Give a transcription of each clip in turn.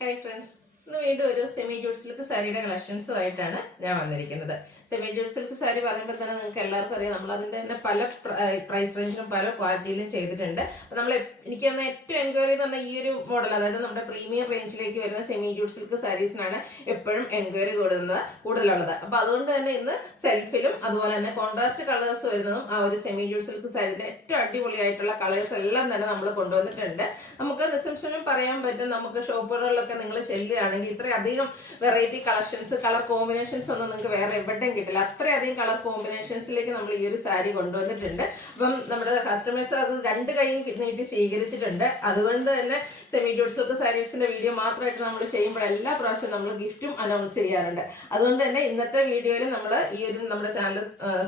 Hi friends, ഇന്ന് വീണ്ടും ഒരു സെമി ജൂട്ട് സിൽക്ക് സാരിയുടെ കളക്ഷൻസുമായിട്ടാണ് ഞാൻ വന്നിരിക്കുന്നത്. സെമി ജൂട്ട് സിൽക്ക് സാരി പറയുമ്പോൾ തന്നെ നിങ്ങൾക്ക് എല്ലാവർക്കും അറിയാം, നമ്മൾ അതിൻ്റെ തന്നെ പല പ്രൈസ് റേഞ്ചിലും പല ക്വാളിറ്റിയിലും ചെയ്തിട്ടുണ്ട്. അപ്പോൾ നമ്മൾ എനിക്ക് തന്നെ ഏറ്റവും എൻക്വയറി എന്ന് പറഞ്ഞാൽ ഈ ഒരു മോഡൽ, അതായത് നമ്മുടെ പ്രീമിയം റേഞ്ചിലേക്ക് വരുന്ന സെമി ജൂട്ട് സിൽക്ക് സാരീസിനാണ് എപ്പോഴും എൻക്വയറി കൂടുതലുള്ളത്. അപ്പോൾ അതുകൊണ്ട് തന്നെ ഇന്ന് സെൽഫിലും അതുപോലെ തന്നെ കോൺട്രാസ്റ്റ് കളേഴ്സ് വരുന്നതും ആ ഒരു സെമി ജൂട്ട് സിൽക്ക് സാരിയുടെ ഏറ്റവും അടിപൊളിയായിട്ടുള്ള കളേഴ്സ് എല്ലാം തന്നെ നമ്മൾ കൊണ്ടുവന്നിട്ടുണ്ട്. നമുക്ക് റിസപ്ഷനും പറയാൻ പറ്റും, നമുക്ക് ഷോപ്പുകളിലൊക്കെ നിങ്ങൾ ചെല്ലുകയാണെങ്കിൽ ഇത്രയധികം വെറൈറ്റി കളക്ഷൻസ്, കളർ കോമ്പിനേഷൻസ് ഒന്നും നിങ്ങൾക്ക് വേറെ എവിടെയും കിട്ടില്ല. അത്രയധികം കളർ കോമ്പിനേഷൻസിലേക്ക് നമ്മൾ ഈ ഒരു സാരി കൊണ്ടുവന്നിട്ടുണ്ട്. അപ്പം നമ്മുടെ കസ്റ്റമേഴ്സ് അത് രണ്ട് കൈയും നീട്ടി സ്വീകരിച്ചിട്ടുണ്ട്. അതുകൊണ്ട് തന്നെ സെമി ജൂട്ട് സിൽക്ക് സാരീസിന്റെ വീഡിയോ മാത്രമായിട്ട് നമ്മൾ ചെയ്യുമ്പോൾ എല്ലാ പ്രാവശ്യവും നമ്മൾ ഗിഫ്റ്റും അനൗൺസ് ചെയ്യാറുണ്ട്. അതുകൊണ്ട് തന്നെ ഇന്നത്തെ വീഡിയോയിൽ നമ്മൾ ഈ ഒരു നമ്മുടെ ചാനൽ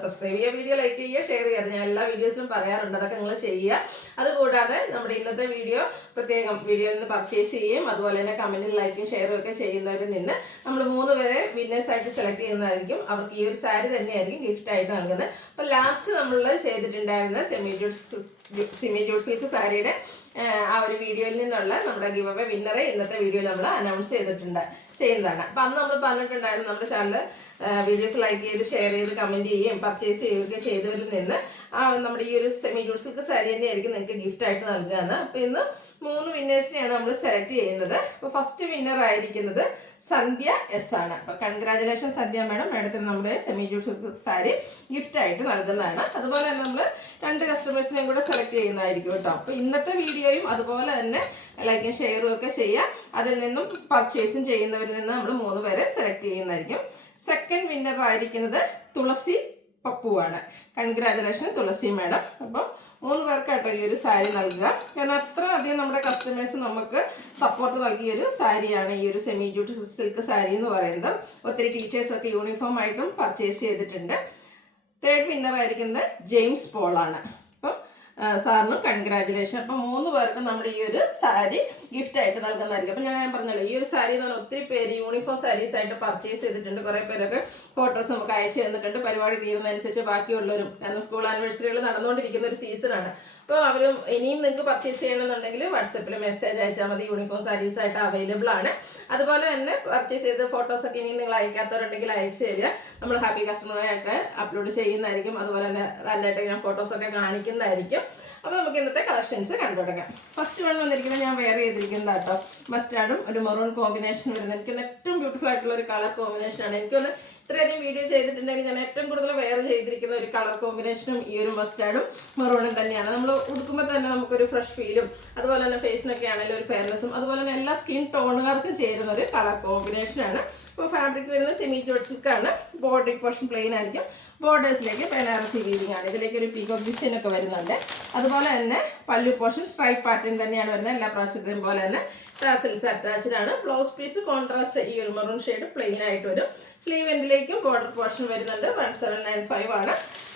സബ്സ്ക്രൈബ് ചെയ്യുക, വീഡിയോ ലൈക്ക് ചെയ്യുക, ഷെയർ ചെയ്യുക. ഞാൻ എല്ലാ വീഡിയോസിലും പറയാറുണ്ട്, അതൊക്കെ നിങ്ങൾ ചെയ്യുക. അതുകൂടാതെ നമ്മുടെ ഇന്നത്തെ വീഡിയോ പ്രത്യേകം വീഡിയോയിൽ നിന്ന് പർച്ചേസ് ചെയ്യുകയും അതുപോലെ തന്നെ കമന്റിൽ ലൈക്കും ഷെയറും ഒക്കെ ചെയ്യുന്നവരിൽ നിന്ന് നമ്മൾ 3 പേരെ വിന്നേഴ്സ് ആയിട്ട് സെലക്ട് ചെയ്യുന്നതായിരിക്കും. അവർക്ക് ഈ ഒരു സാരി തന്നെയായിരിക്കും ഗിഫ്റ്റ് ആയിട്ട് നൽകുന്നത്. അപ്പോൾ ലാസ്റ്റ് നമ്മൾ ചെയ്തിട്ടുണ്ടായിരുന്ന സെമി ജൂട്ട് സിൽക്ക് സാരിയുടെ ആ ഒരു വീഡിയോയിൽ നിന്നുള്ള നമ്മുടെ ഗിവ് അവേ വിന്നറെ ഇന്നത്തെ വീഡിയോയിൽ നമ്മൾ അനൗൺസ് ചെയ്യുന്നതാണ്. അപ്പം അന്ന് നമ്മൾ പറഞ്ഞിട്ടുണ്ടായിരുന്നു, നമ്മുടെ ചാനൽ വീഡിയോസ് ലൈക്ക് ചെയ്ത് ഷെയർ ചെയ്ത് കമൻറ്റ് ചെയ്യുകയും പർച്ചേസ് ചെയ്യുകയൊക്കെ ചെയ്തവരിൽ നിന്ന് നമ്മുടെ ഈ ഒരു സെമി ജൂട്ട് സിൽക്ക് സാരി തന്നെയായിരിക്കും നിങ്ങൾക്ക് ഗിഫ്റ്റ് ആയിട്ട് നൽകുകയെന്ന്. അപ്പോൾ ഇന്ന് 3 വിന്നേഴ്സിനെയാണ് നമ്മൾ സെലക്ട് ചെയ്യുന്നത്. അപ്പോൾ ഫസ്റ്റ് വിന്നർ ആയിരിക്കുന്നത് സന്ധ്യ എസ് ആണ്. അപ്പോൾ കൺഗ്രാജുലേഷൻ സന്ധ്യ മാഡം, മാഡത്തിന് നമ്മുടെ semi jute silk sari gift ആയിട്ട് നൽകുന്നതാണ്. അതുപോലെ തന്നെ നമ്മൾ 2 കസ്റ്റമേഴ്സിനെയും കൂടെ സെലക്ട് ചെയ്യുന്നതായിരിക്കും കേട്ടോ. അപ്പോൾ ഇന്നത്തെ വീഡിയോയും അതുപോലെ തന്നെ ലൈക്കും ഷെയറും ഒക്കെ ചെയ്യാം. അതിൽ നിന്നും പർച്ചേസും ചെയ്യുന്നവരിൽ നിന്ന് നമ്മൾ 3 പേരെ സെലക്ട് ചെയ്യുന്നതായിരിക്കും. സെക്കൻഡ് വിന്നർ ആയിരിക്കുന്നത് തുളസി പപ്പുവാണ്. കൺഗ്രാജുലേഷൻ തുളസി മാഡം. അപ്പം 3 പേർക്കാട്ടോ ഈ ഒരു സാരി നൽകുക. കാരണം അത്ര അധികം നമ്മുടെ കസ്റ്റമേഴ്സ് നമുക്ക് സപ്പോർട്ട് നൽകിയ ഒരു സാരിയാണ് ഈ ഒരു സെമി ജൂട്ട് സിൽക്ക് സാരി എന്ന് പറയുന്നത്. ഒത്തിരി ടീച്ചേഴ്സൊക്കെ യൂണിഫോം ആയിട്ടും പർച്ചേസ് ചെയ്തിട്ടുണ്ട്. തേർഡ് വിന്നർ ആയിരിക്കുന്നത് ജെയിംസ് പോളാണ്. അപ്പം സാറിനും കൺഗ്രാജുലേഷൻ. അപ്പം 3 പേർക്കും നമ്മുടെ ഈ ഒരു സാരി ഗിഫ്റ്റ് ആയിട്ട് നൽകുന്നതായിരിക്കും. അപ്പം ഞാൻ പറഞ്ഞല്ലോ, ഈ ഒരു സാരി എന്ന് പറഞ്ഞാൽ ഒത്തിരി പേര് യൂണിഫോം സാരീസ് ആയിട്ട് പർച്ചേസ് ചെയ്തിട്ടുണ്ട്. കുറേ പേരൊക്കെ ഫോട്ടോസ് നമുക്ക് അയച്ചു തന്നിട്ടുണ്ട്. പരിപാടി തീരുന്നതനുസരിച്ച് ബാക്കിയുള്ളവരും, കാരണം സ്കൂൾ ആനിവേഴ്സറികൾ നടന്നുകൊണ്ടിരിക്കുന്ന ഒരു സീസണാണ്. അപ്പോൾ അവരും ഇനിയും നിങ്ങൾക്ക് പർച്ചേസ് ചെയ്യണമെന്നുണ്ടെങ്കിൽ വാട്സപ്പിൽ മെസ്സേജ് അയച്ചാൽ മതി. യൂണിഫോം സാരീസ് ആയിട്ട് അവൈലബിൾ ആണ്. അതുപോലെ തന്നെ പർച്ചേസ് ചെയ്ത ഫോട്ടോസൊക്കെ ഇനിയും നിങ്ങൾ അയക്കാത്തവരുണ്ടെങ്കിൽ അയച്ചു തരിക. നമ്മൾ ഹാപ്പി കസ്റ്റമറായിട്ട് അപ്ലോഡ് ചെയ്യുന്നതായിരിക്കും. അതുപോലെ തന്നെ നല്ലതായിട്ട് ഞാൻ ഫോട്ടോസൊക്കെ കാണിക്കുന്നതായിരിക്കും. അപ്പോൾ നമുക്ക് ഇന്നത്തെ കളക്ഷൻസ് കണ്ടു തുടങ്ങാം. ഫസ്റ്റ് വൺ വന്നിരിക്കുന്നത് ഞാൻ വെയർ ചെയ്തിരിക്കുന്നത് കേട്ടോ, മസ്റ്റാർഡും ഒരു മെറൂൺ കോമ്പിനേഷൻ വരുന്നത്. എനിക്ക് ഏറ്റവും ബ്യൂട്ടിഫുൾ ആയിട്ടുള്ള ഒരു കളർ കോമ്പിനേഷനാണ്. എനിക്കൊന്ന് ഇത്രയധികം വീഡിയോ ചെയ്തിട്ടുണ്ടെങ്കിൽ ഞാൻ ഏറ്റവും കൂടുതൽ വെയർ ചെയ്തിരിക്കുന്ന ഒരു കളർ കോമ്പിനേഷനും ഈ ഒരു മസ്റ്റാർഡും മെറൂണും തന്നെയാണ്. നമ്മൾ ഉടുക്കുമ്പോൾ തന്നെ നമുക്കൊരു ഫ്രഷ് ഫീലും അതുപോലെ തന്നെ ഫേസിനൊക്കെ ആണെങ്കിലും ഒരു ഫെയർനെസ്സും അതുപോലെ തന്നെ എല്ലാ സ്കിൻ ടോണുകാർക്കും ചേരുന്ന ഒരു കളർ കോമ്പിനേഷനാണ്. ഇപ്പോൾ ഫാബ്രിക് വരുന്ന സെമി ജൂട്ട് സിൽക്കാണ്. ബോഡി പോർഷൻ പ്ലെയിൻ ആയിരിക്കും. ബോർഡേഴ്സിലേക്ക് ബനാറസി വീവിംഗ് ആണ്. ഇതിലേക്ക് ഒരു പീകോക്ക് ഡിസൈൻ ഒക്കെ വരുന്നുണ്ട്. അതുപോലെ തന്നെ പല്ലു പോർഷൻ സ്ട്രൈപ്പ് പാറ്റേൺ തന്നെയാണ് വരുന്നത്. എല്ലാ പ്രാവശ്യത്തെയും പോലെ തന്നെ ടാസൽസ് അറ്റാച്ച്ഡ് ആണ്. ബ്ലൗസ് പീസ് കോൺട്രാസ്റ്റ് ഈ ഒരു മെറൂൺ ഷെയ്ഡ് പ്ലെയിൻ ആയിട്ട് വരും. സ്ലീവ് എൻഡിലേക്കും ബോർഡർ പോർഷൻ വരുന്നുണ്ട്. 1795 ആണ്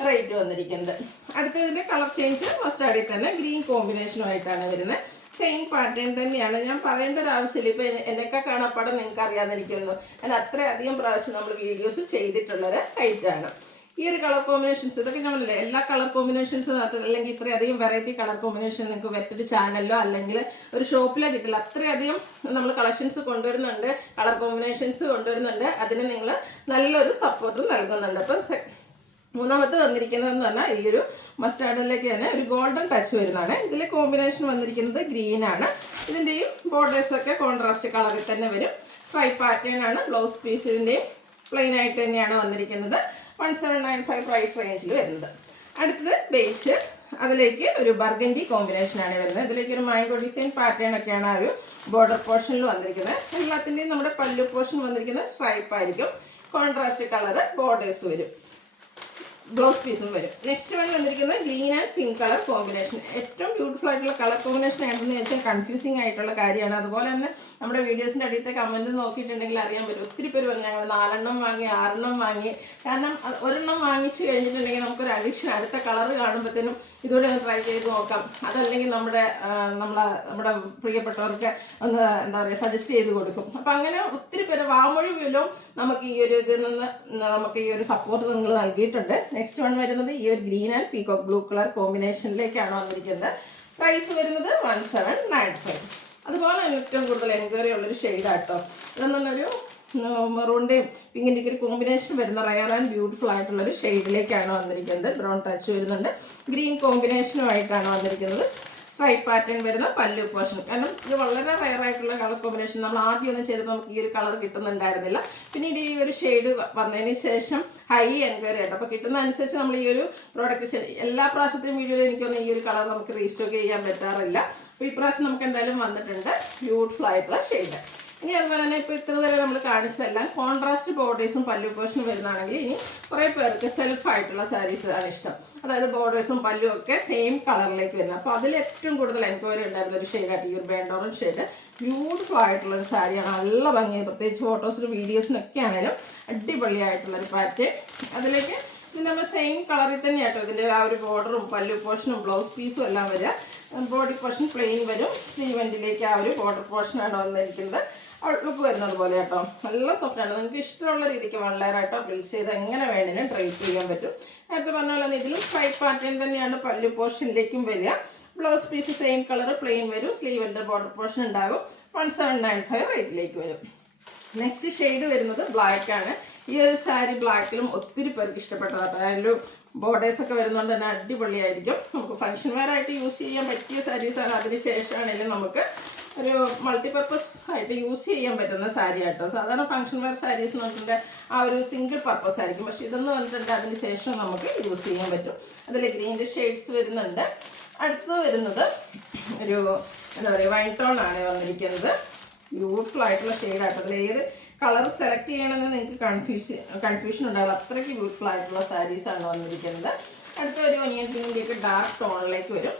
റേറ്റ് വന്നിരിക്കുന്നത്. അടുത്തതിൻ്റെ കളർ ചേഞ്ച് മസ്റ്റാർഡിൽ തന്നെ ഗ്രീൻ കോമ്പിനേഷനുമായിട്ടാണ് വരുന്നത്. സെയിം പാറ്റേൺ തന്നെയാണ്. ഞാൻ പറയേണ്ട ഒരു ആവശ്യമില്ല, ഇപ്പം എന്നൊക്കെ കാണാപ്പാടെ നിങ്ങൾക്ക് അറിയാതിരിക്കുന്നു. ഞാൻ അത്രയധികം പ്രാവശ്യം നമ്മൾ വീഡിയോസ് ചെയ്തിട്ടുള്ളൊരു ഐറ്റാണ്. ഈ ഒരു കളർ കോമ്പിനേഷൻസ് ഇതൊക്കെ നമ്മളല്ലേ എല്ലാ കളർ കോമ്പിനേഷൻസും അല്ലെങ്കിൽ ഇത്രയധികം വെറൈറ്റി കളർ കോമ്പിനേഷൻ നിങ്ങൾക്ക് മറ്റൊരു ചാനലിലോ അല്ലെങ്കിൽ ഒരു ഷോപ്പിലോ കിട്ടില്ല. അത്രയധികം നമ്മൾ കളക്ഷൻസ് കൊണ്ടുവരുന്നുണ്ട്, കളർ കോമ്പിനേഷൻസ് കൊണ്ടുവരുന്നുണ്ട്. അതിന് നിങ്ങൾ നല്ലൊരു സപ്പോർട്ടും നൽകുന്നുണ്ട്. അപ്പം മൂന്നാമത്തെ വന്നിരിക്കുന്നതെന്ന് പറഞ്ഞാൽ ഈ ഒരു മസ്റ്റാർഡിലേക്ക് തന്നെ ഒരു ഗോൾഡൻ ടച്ച് വരുന്നതാണ്. ഇതിലെ കോമ്പിനേഷൻ വന്നിരിക്കുന്നത് ഗ്രീൻ ആണ്. ഇതിൻ്റെയും ബോർഡേഴ്സൊക്കെ കോൺട്രാസ്റ്റ് കളറിൽ തന്നെ വരും. സ്ട്രൈപ്പ് പാറ്റേൺ ആണ്. ബ്ലൗസ് പീസ് ഇതിൻ്റെയും പ്ലെയിൻ ആയിട്ട് തന്നെയാണ് വന്നിരിക്കുന്നത്. 1795 പ്രൈസ് റേഞ്ചിൽ വരുന്നത്. അടുത്തത് ബേസ്, അതിലേക്ക് ഒരു ബർഗൻഡി കോമ്പിനേഷനാണ് വരുന്നത്. ഇതിലേക്ക് ഒരു മാംഗോ ഡിസൈൻ പാറ്റേൺ ഒക്കെയാണ് ആ ഒരു ബോർഡർ പോർഷനിൽ വന്നിരിക്കുന്നത്. എല്ലാത്തിൻ്റെയും നമ്മുടെ പല്ലു പോർഷൻ വന്നിരിക്കുന്നത് സ്ട്രൈപ്പ് ആയിരിക്കും. കോൺട്രാസ്റ്റ് കളറ് ബോർഡേഴ്സ് വരും. ബ്ലൗസ് പീസും വരും. നെക്സ്റ്റ് വൺ വന്നിരിക്കുന്നത് green and pink colour combination. ഏറ്റവും ബ്യൂട്ടിഫുൾ ആയിട്ടുള്ള കളർ കോമ്പിനേഷൻ ആണെന്ന് വെച്ചാൽ കൺഫ്യൂസിങ് ആയിട്ടുള്ള കാര്യമാണ്. അതുപോലെ തന്നെ നമ്മുടെ വീഡിയോസിൻ്റെ അടിയത്തെ കമൻറ്റ് നോക്കിയിട്ടുണ്ടെങ്കിൽ അറിയാൻ പറ്റും. ഒത്തിരി പേര് പറഞ്ഞു ഞങ്ങൾ 4 എണ്ണം വാങ്ങി 6 എണ്ണം വാങ്ങി. കാരണം ഒരെണ്ണം വാങ്ങിച്ച് കഴിഞ്ഞിട്ടുണ്ടെങ്കിൽ നമുക്കൊരു അഡിക്ഷൻ, അടുത്ത കളറ് കാണുമ്പോഴത്തേനും ഇതുകൂടെ ഒന്ന് ട്രൈ ചെയ്ത് നോക്കാം. അതല്ലെങ്കിൽ നമ്മുടെ പ്രിയപ്പെട്ടവർക്ക് ഒന്ന് എന്താ പറയുക സജസ്റ്റ് ചെയ്ത് കൊടുക്കും. അപ്പം അങ്ങനെ ഒത്തിരി പേര് വാമൊഴി പോലും നമുക്ക് ഈ ഒരു ഇതിൽ നിന്ന് നമുക്ക് ഈ ഒരു സപ്പോർട്ട് നിങ്ങൾ നൽകിയിട്ടുണ്ട്. നെക്സ്റ്റ് വൺ വരുന്നത് ഈ ഒരു green and peacock blue colour കോമ്പിനേഷനിലേക്കാണ് വന്നിരിക്കുന്നത്. പ്രൈസ് വരുന്നത് 1795. അതുപോലെ തന്നെ ഏറ്റവും കൂടുതൽ എൻക്വയറി ഉള്ളൊരു ഷെയ്ഡാട്ടോ. ഇതെന്നുള്ളൊരു മെറൂണിൻ്റെയും പിങ്കിൻ്റെയും ഒരു കോമ്പിനേഷൻ വരുന്ന റയർ ആൻഡ് ബ്യൂട്ടിഫുൾ ആയിട്ടുള്ളൊരു ഷെയ്ഡിലേക്കാണ് വന്നിരിക്കുന്നത്. ബ്രൗൺ ടച്ച് വരുന്നുണ്ട്, ഗ്രീൻ കോമ്പിനേഷനുമായിട്ടാണ് വന്നിരിക്കുന്നത്. സ്ട്രൈപ്പ് പാറ്റേൺ വരുന്ന പല്ലു പോർഷൻ. കാരണം ഇത് വളരെ റയർ ആയിട്ടുള്ള കളർ കോമ്പിനേഷൻ. നമ്മൾ ആദ്യം ഒന്നും ചെയ്തപ്പോൾ നമുക്ക് ഈ ഒരു കളർ കിട്ടുന്നുണ്ടായിരുന്നില്ല. പിന്നീട് ഈ ഒരു ഷെയ്ഡ് വന്നതിന് ശേഷം ഹൈ എൻക്വയറി ആയിട്ട് അപ്പോൾ കിട്ടുന്ന അനുസരിച്ച് നമ്മൾ ഈ ഒരു പ്രോഡക്റ്റ് എല്ലാ പ്രാവശ്യത്തെയും വീഡിയോയിൽ എനിക്കൊന്നും ഈ ഒരു കളർ നമുക്ക് റീസ്റ്റോക്ക് ചെയ്യാൻ പറ്റാറില്ല. അപ്പോൾ ഈ പ്രാവശ്യം നമുക്ക് എന്തായാലും വന്നിട്ടുണ്ട് ബ്യൂട്ടിഫുൾ ആയിട്ടുള്ള ഷെയ്ഡ്. ഇനി അതുപോലെ തന്നെ ഇപ്പോൾ ഇതുവരെ നമ്മൾ കാണിച്ചതെല്ലാം കോൺട്രാസ്റ്റ് ബോർഡേഴ്സും പല്ലു പോർഷനും വരുന്നതാണെങ്കിൽ ഇനി കുറേ പേർക്ക് സെൽഫായിട്ടുള്ള സാരീസ് ആണ് ഇഷ്ടം. അതായത് ബോർഡേഴ്സും പല്ലും ഒക്കെ സെയിം കളറിലേക്ക് വരുന്നത്. അപ്പോൾ അതിൽ ഏറ്റവും കൂടുതൽ എൻക്വയറി ഉണ്ടായിരുന്ന ഒരു ഷെയ്ഡായിട്ട് ഈ ഒരു ബേൺഡ് ഓറഞ്ച് ഷെയ്ഡ്. ബ്യൂട്ടിഫുൾ ആയിട്ടുള്ളൊരു സാരിയാണ്, നല്ല ഭംഗിയായി. പ്രത്യേകിച്ച് ഫോട്ടോസിനും വീഡിയോസിനൊക്കെ ആണെങ്കിലും അടിപൊളിയായിട്ടുള്ളൊരു പാറ്റേൺ. അതിലേക്ക് ഇത് നമ്മൾ സെയിം കളറിൽ തന്നെയാട്ടോ ഇതിൻ്റെ ആ ഒരു ബോർഡറും പല്ലു പോർഷനും ബ്ലൗസ് പീസും എല്ലാം വരിക. ബോഡി പോർഷൻ പ്ലെയിൻ വരും, സ്ലീവെൻറ്റിലേക്ക് ആ ഒരു ബോർഡർ പോർഷനാണ് വന്നിരിക്കുന്നത്. ഔട്ട്ലുക്ക് വരുന്നത് പോലെ കേട്ടോ, നല്ല സോഫ്റ്റാണ്. നിങ്ങൾക്ക് ഇഷ്ടമുള്ള രീതിക്ക് 1 ലെയർ ആയിട്ടോ പ്ലീറ്റ്സ് ചെയ്ത് എങ്ങനെ വേണമെങ്കിലും ഡ്രൈപ്പ് ചെയ്യാൻ പറ്റും. നേരത്തെ പറഞ്ഞ പോലെ തന്നെ ഇതിലും സ്ട്രൈപ്പ് പാറ്റേൺ തന്നെയാണ് പല്ലു പോർഷനിലേക്കും വരിക. Blouse piece same colour plain വരും, സ്ലീവിൻ്റെ ബോർഡർ പോർഷൻ ഉണ്ടാകും. 1795 റേറ്റിലേക്ക് വരും. നെക്സ്റ്റ് ഷെയ്ഡ് വരുന്നത് ബ്ലാക്ക് ആണ്. ഈ ഒരു സാരി ബ്ലാക്കിലും ഒത്തിരി പേർക്ക് ഇഷ്ടപ്പെട്ടതാണ്. അതിലും ബോർഡേഴ്സൊക്കെ വരുന്നതുകൊണ്ട് തന്നെ അടിപൊളിയായിരിക്കും. നമുക്ക് ഫംഗ്ഷൻ വെയർ ആയിട്ട് യൂസ് ചെയ്യാൻ പറ്റിയ സാരീസാണ്. അതിന് ശേഷമാണെങ്കിലും നമുക്ക് ഒരു മൾട്ടിപർപ്പസ് ആയിട്ട് യൂസ് ചെയ്യാൻ പറ്റുന്ന സാരി ആട്ടോ. സാധാരണ ഫംഗ്ഷൻ വെയർ സാരീസ് എന്ന് പറഞ്ഞിട്ടുണ്ടെങ്കിൽ ആ ഒരു സിംഗിൾ പർപ്പസ് ആയിരിക്കും. പക്ഷെ ഇതെന്ന് പറഞ്ഞിട്ടുണ്ടെങ്കിൽ അതിന് ശേഷം നമുക്ക് യൂസ് ചെയ്യാൻ പറ്റും. അതിൽ ഗ്രീൻ്റെ ഷെയ്ഡ്സ് വരുന്നുണ്ട്. അടുത്തത് വരുന്നത് ഒരു എന്താ പറയുക വൈൻ ടോൺ ആണ് വന്നിരിക്കുന്നത്. ബ്യൂട്ടിഫുൾ ആയിട്ടുള്ള ഷെയ്ഡാട്ടോ. അതിൽ ഏത് കളർ സെലക്ട് ചെയ്യണമെന്ന് നിങ്ങൾക്ക് കൺഫ്യൂഷൻ ഉണ്ടാകും. അത്രയ്ക്ക് ബ്യൂട്ടിഫുൾ ആയിട്ടുള്ള സാരീസാണ് വന്നിരിക്കുന്നത്. അടുത്ത ഒരു ഒനിയൻ പിങ്കിൻ്റെയൊക്കെ ഡാർക്ക് ടോണിലേക്ക് വരും.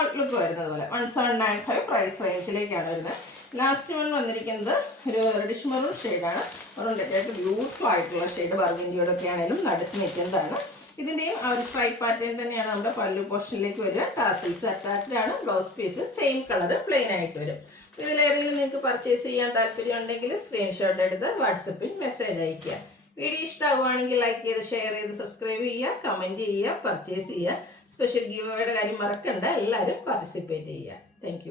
ഔട്ട്ലുക്ക് വരുന്നത് പോലെ 1795 പ്രൈസ് റേഞ്ചിലേക്കാണ് വരുന്നത്. ലാസ്റ്റ് വൺ വന്നിരിക്കുന്നത് ഒരു റെഡിഷ് മെറൂൺ ഷെയ്ഡാണ്. മെറൂണിൻ്റെയൊക്കെ ബ്യൂട്ടിഫുൾ ആയിട്ടുള്ള ഷെയ്ഡ് ബർഗൻഡിയോടൊക്കെ ആണെങ്കിലും നടുക്ക് നിൽക്കുന്നതാണ്. ഇതിൻ്റെയും ആ ഒരു സ്ട്രൈപ്പ് പാറ്റേൺ തന്നെയാണ് നമ്മുടെ പല്ലു പോർഷനിലേക്ക് വരിക. ടാസിൽസ് അറ്റാച്ച്ഡ് ആണ്. Blouse piece same colour plain ആയിട്ട് വരും. ഇതിലേതെങ്കിലും നിങ്ങൾക്ക് പർച്ചേസ് ചെയ്യാൻ താല്പര്യം ഉണ്ടെങ്കിൽ സ്ക്രീൻഷോട്ട് എടുത്ത് വാട്സപ്പിൽ മെസ്സേജ് അയയ്ക്കുക. വീഡിയോ ഇഷ്ടമാകുവാണെങ്കിൽ ലൈക്ക് ചെയ്ത് ഷെയർ ചെയ്ത് സബ്സ്ക്രൈബ് ചെയ്യുക, കമൻറ്റ് ചെയ്യുക, പർച്ചേസ് ചെയ്യുക. സ്പെഷ്യൽ ഗീവ് അവേയുടെ കാര്യം മറക്കണ്ട, എല്ലാവരും പാർട്ടിസിപ്പേറ്റ് ചെയ്യുക. താങ്ക്